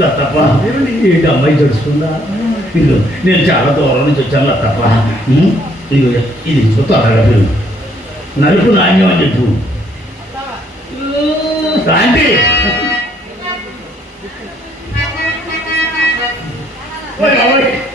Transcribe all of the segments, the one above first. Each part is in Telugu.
లతప్ప. ఏంటి అమ్మాయి జడుచుకుందా ఇదిగో నేను చాలా దూరం నుంచి వచ్చాను లతప్ప. ఉమ్, ఇదిగో ఇది ఇచ్చుకో పిల్లలు నలుపు నాణ్యం అని చెప్పు. రాండి Wait, wait.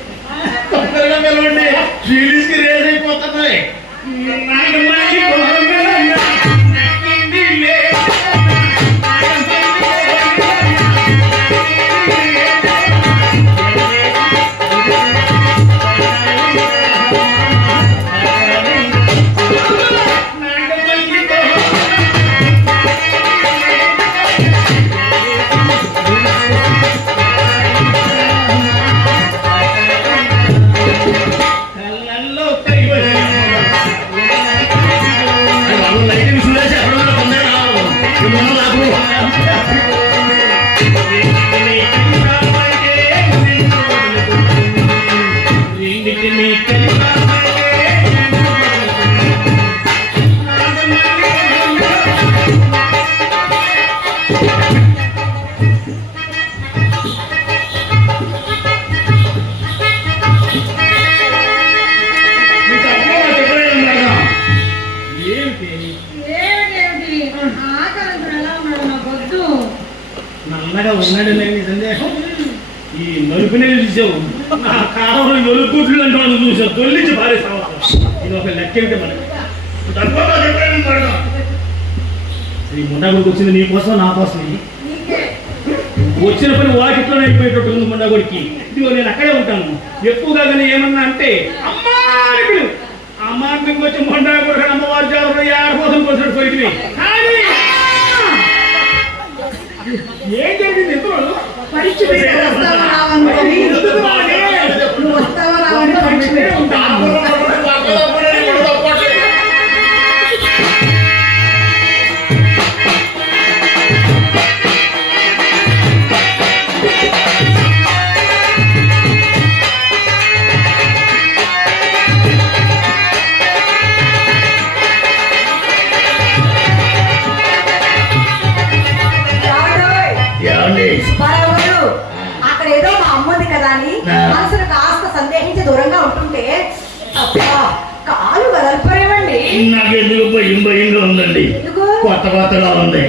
నల్లగా సందేహం? ఈ నలుపునే చూసావు నా కాలంలో నలుపుట్లు అంటే మనం చూసావు తొలిచి పారేస్తావు ఇది ఒక లెక్క ఏమిటి మనకి. ఈ ముండాగుడికి వచ్చింది నీ కోసం నా కోసం వచ్చిన పని వాకిట్లో అయిపోయేటట్టు ఉంది ముండాగుడికి ఇదిగో నేను అక్కడే ఉంటాను. ఎక్కువగా కానీ ఏమన్నా అంటే అమ్మా అని అమ్మా వచ్చి ముండాగుడు అమ్మవారి జాగ్రత్త ఏడపోసం కోసం పోయి కానీ السلام عليكم కొత్త కొత్తగా ఉంది.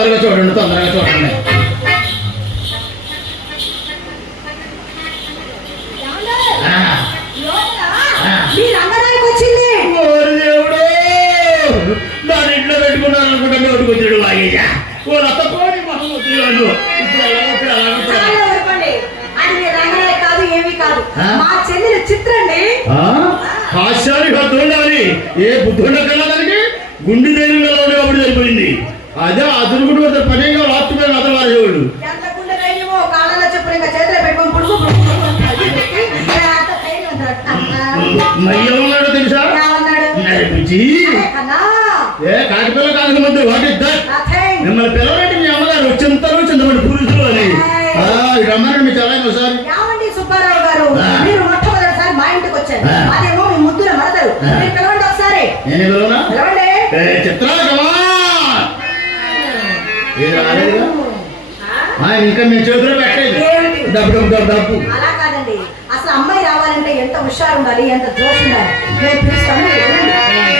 తొందరగా చూడండి తొందరగా చూడండి. దాని ఇంట్లో పెట్టుకున్నాను అనుకుంటా నోటికి వచ్చాడు ఓ ఇప్పుడు ఇప్పుడు మీ చిత్రండి? హాస్యానికి ఉండాలి ఏ బుద్ధి ఉండకల్లా దానికి గుండె ఉండేటప్పుడు సరిపోయింది. అదే అదురుకుంటూ పోతే పనిగా రాత్రి మీద అతను వారేవాళ్ళు ఎంత గుండె ధైర్యమో కాళ్ళలో చెప్పులు ఇంకా చేతిలో పెట్టుకొని పుడుకు పుడుకు పుడుకు అది పెట్టి, అంత ధైర్యం ఉంటాడు. మయ్య ఉన్నాడో తెలుసా? నడిపించి ఏ కాకిపిల్ల కాదు మధ్య వాట్. మిమ్మల్ని పిలవనంటే మీ అమ్మగారు చింతలు చింతమంది పురుషులు అని ఆ, ఈ రమ్మనండి మీ చాలా ఒకసారి ఏమండి సుబ్బారావు గారు ఆ. మీరు మొట్టమొదటిసారి మా ఇంటికి వచ్చారు ఆ. అదేమో మీ ముద్దుల మరదలు ఆ. మీరు పిలవండి ఒకసారి నేను పిలవనా పిలవండి ఏ చిత్రా కమా ఆ? ఆ, ఇంకా మీ చేతిలో పెట్టలేదు? డబ్బు డబ్బు డబ్బు డబ్బు అలా కాదండి. అసలు అమ్మాయి రావాలంటే ఎంత హుషారు ఉండాలి ఎంత జోష్ ఉండాలి నేను పిలుస్తాను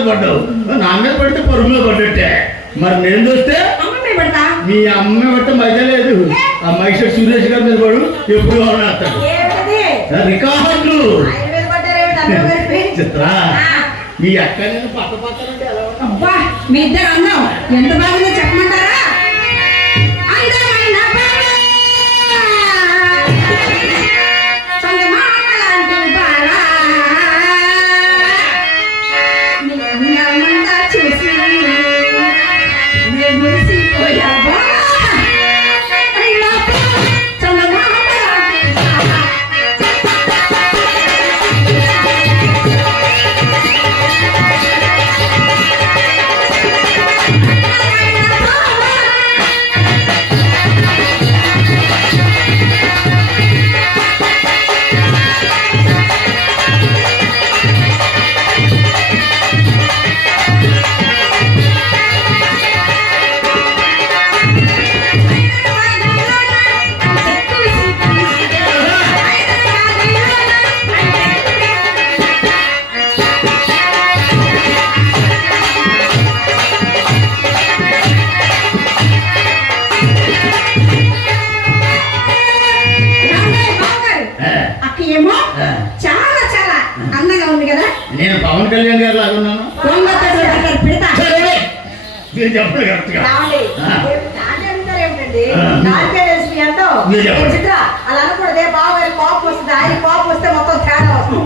మీద పడ్డావు. నా మీద పడితే పొరుగు మీద పడ్డట్టే. మరి నేను చూస్తే మీ అమ్మ బట్ట మధ్య లేదు. ఆ మైసూర్ సురేష్ గారి మీద పడు. ఎప్పుడు కలిపి చిత్ర. మీ అక్క నేను పక్క పక్కనంటే ఎలా ఉన్నా అబ్బా మీ ఇద్దరు అందం ఎంత బాగుందో Good. ఏమో? చాలా చాలా అందంగా ఉంది కదా? నేను పవన్ కళ్యాణ్ గారు లాగా ఉన్నాను పెడతా. మీరు చెప్పండి కరెక్ట్ అలా అనకూడదే బాబు కోపం వస్తుంది ఆయన వస్తే మొత్తం తేడా వస్తుంది.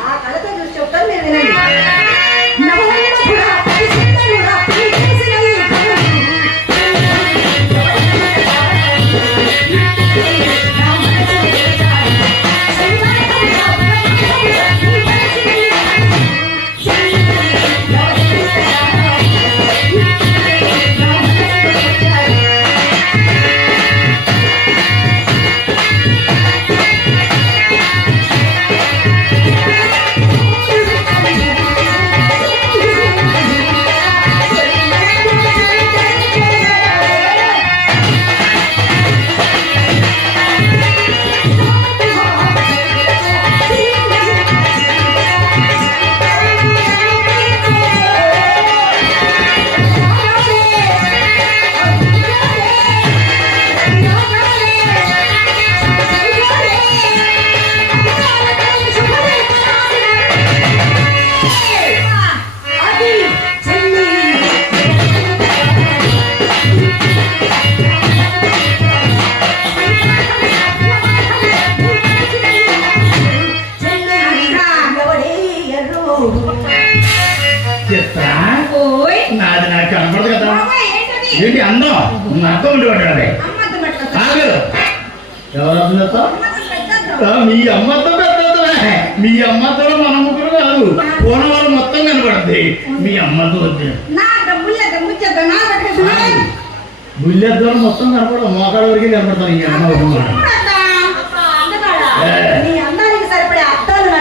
నా కళ్ళతో చెప్తాను మీ అమ్మతో పెద్దదే మీ అమ్మతో మన ముగ్గురు కాదు. పోనవారు మొత్తం కనపడుద్ది మీ అమ్మతో వద్దు. నా డబ్బులు ముచ్చద్దు నా దగ్గర బుల్లెద్దాలు మొత్తం కనపడదు మోకాడ వరకే కనపడతాను ఈ అమ్మ. ఏ. నీ అందానికి సరిపడే అద్దాలు నా